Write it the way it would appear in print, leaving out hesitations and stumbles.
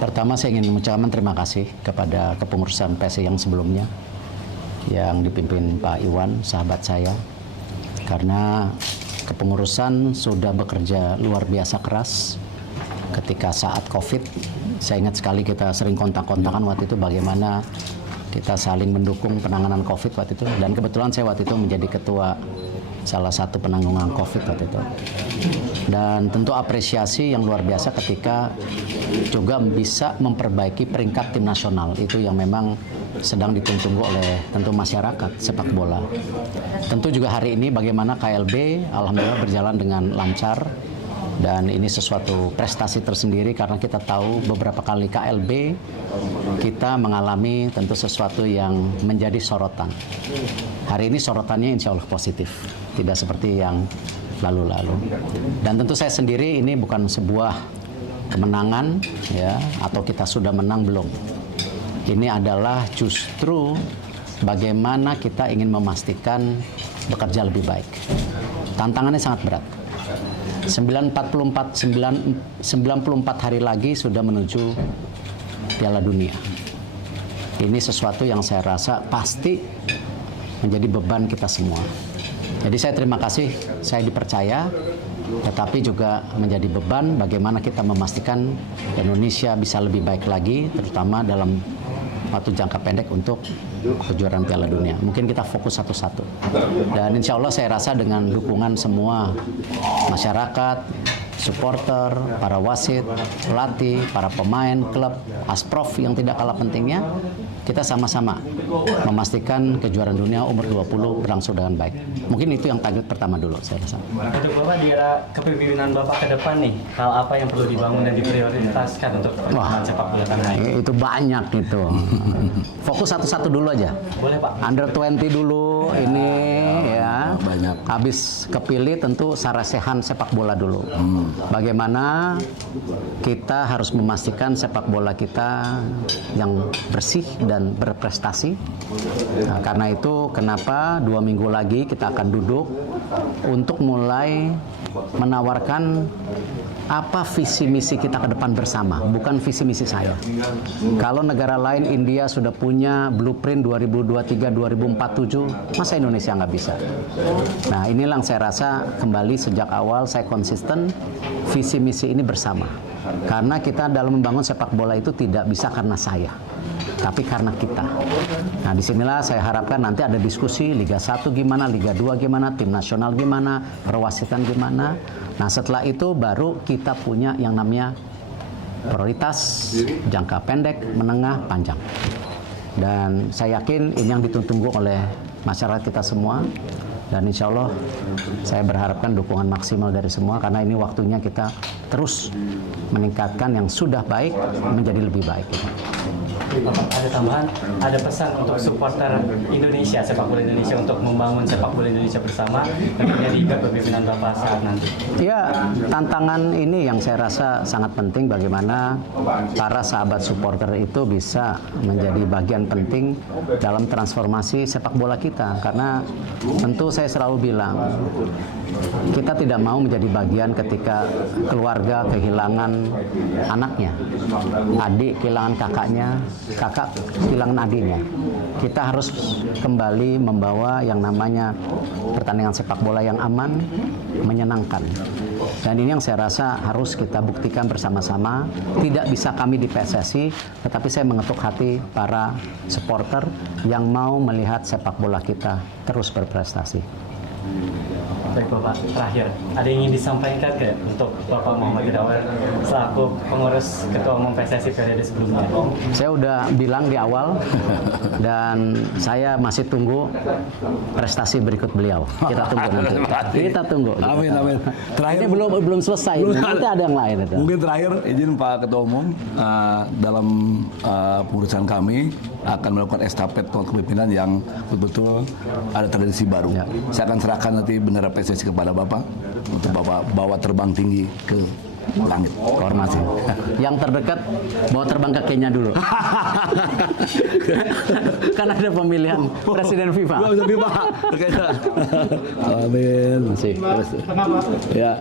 Pertama saya ingin mengucapkan terima kasih kepada kepengurusan PSSI yang sebelumnya yang dipimpin Pak Iwan, sahabat saya. Karena kepengurusan sudah bekerja luar biasa keras ketika saat COVID. Saya ingat sekali kita sering kontak-kontakan waktu itu bagaimana kita saling mendukung penanganan COVID waktu itu. Dan kebetulan saya waktu itu menjadi ketua salah satu penanggungan COVID waktu itu. Dan tentu apresiasi yang luar biasa ketika juga bisa memperbaiki peringkat tim nasional. Itu yang memang sedang ditunggu oleh tentu masyarakat sepak bola. Tentu juga hari ini bagaimana KLB alhamdulillah berjalan dengan lancar. Dan ini sesuatu prestasi tersendiri karena kita tahu beberapa kali KLB kita mengalami tentu sesuatu yang menjadi sorotan. Hari ini sorotannya insya Allah positif, tidak seperti yang lalu-lalu. Dan tentu saya sendiri ini bukan sebuah kemenangan ya, atau kita sudah menang belum. Ini adalah justru bagaimana kita ingin memastikan bekerja lebih baik. Tantangannya sangat berat. 94 hari lagi sudah menuju Piala Dunia. Ini sesuatu yang saya rasa pasti menjadi beban kita semua. Jadi saya terima kasih, saya dipercaya, tetapi juga menjadi beban bagaimana kita memastikan Indonesia bisa lebih baik lagi, terutama dalam waktu jangka pendek untuk kejuaraan Piala Dunia. Mungkin kita fokus satu-satu. Dan insya Allah saya rasa dengan dukungan semua masyarakat, supporter, para wasit, pelatih, para pemain, klub, Asprof yang tidak kalah pentingnya, kita sama-sama memastikan kejuaraan dunia umur 20 berlangsung dengan baik. Mungkin itu yang target pertama dulu saya rasa. Untuk Bapak di era kepemimpinan Bapak ke depan nih, hal apa yang perlu dibangun dan diprioritaskan untuk perkembangan sepak bola tanah air? Itu banyak gitu. Fokus satu-satu dulu aja. Boleh Pak. Under 20 dulu ini ya. Banyak. Habis kepilih tentu sarasehan sepak bola dulu. Bagaimana kita harus memastikan sepak bola kita yang bersih dan berprestasi. Nah, karena itu kenapa 2 minggu lagi kita akan duduk untuk mulai menawarkan apa visi misi kita ke depan bersama, bukan visi misi saya. Kalau negara lain, India sudah punya blueprint 2023-2047, masa Indonesia nggak bisa? Nah inilah yang saya rasa kembali sejak awal saya konsisten visi misi ini bersama. Karena kita dalam membangun sepak bola itu tidak bisa karena saya, tapi karena kita. Nah disinilah saya harapkan nanti ada diskusi Liga 1 gimana, Liga 2 gimana, tim nasional gimana, perwasitan gimana. Nah setelah itu baru kita punya yang namanya prioritas jangka pendek, menengah, panjang. Dan saya yakin ini yang ditunggu oleh masyarakat kita semua. Dan insya Allah saya berharapkan dukungan maksimal dari semua karena ini waktunya kita terus meningkatkan yang sudah baik menjadi lebih baik. Ada tambahan, ada pesan untuk supporter Indonesia, sepak bola Indonesia untuk membangun sepak bola Indonesia bersama tentunya di kepemimpinan Bapak saat nanti. Ya, tantangan ini yang saya rasa sangat penting bagaimana para sahabat supporter itu bisa menjadi bagian penting dalam transformasi sepak bola kita. Karena tentu saya selalu bilang, kita tidak mau menjadi bagian ketika keluarga kehilangan anaknya, adik kehilangan kakaknya, kakak kehilangan adiknya. Kita harus kembali membawa yang namanya pertandingan sepak bola yang aman, menyenangkan. Dan ini yang saya rasa harus kita buktikan bersama-sama. Tidak bisa kami di PSSI, tetapi saya mengetuk hati para supporter yang mau melihat sepak bola kita terus berprestasi. Baik Bapak, terakhir, ada yang ingin disampaikan ke untuk Bapak Muhammad Irawan selaku pengurus Ketua Umum PSSI periode sebelumnya? Saya udah bilang di awal dan saya masih tunggu prestasi berikut beliau. Kita tunggu nanti. Kita tunggu. Amin, amin. Terakhir ini belum selesai. Nanti ada yang lain itu. Mungkin terakhir izin Pak Ketua Umum dalam pengurusan kami akan melakukan estafet kepemimpinan yang betul-betul ada tradisi baru. Ya. Saya akan serahkan nanti bendera PSSI kepada Bapak untuk Bapak bawa terbang tinggi ke langit. Hormati. Yang terdekat bawa terbang ke Kenya dulu. Kan ada pemilihan Presiden FIFA. Amin. Masih. Ya.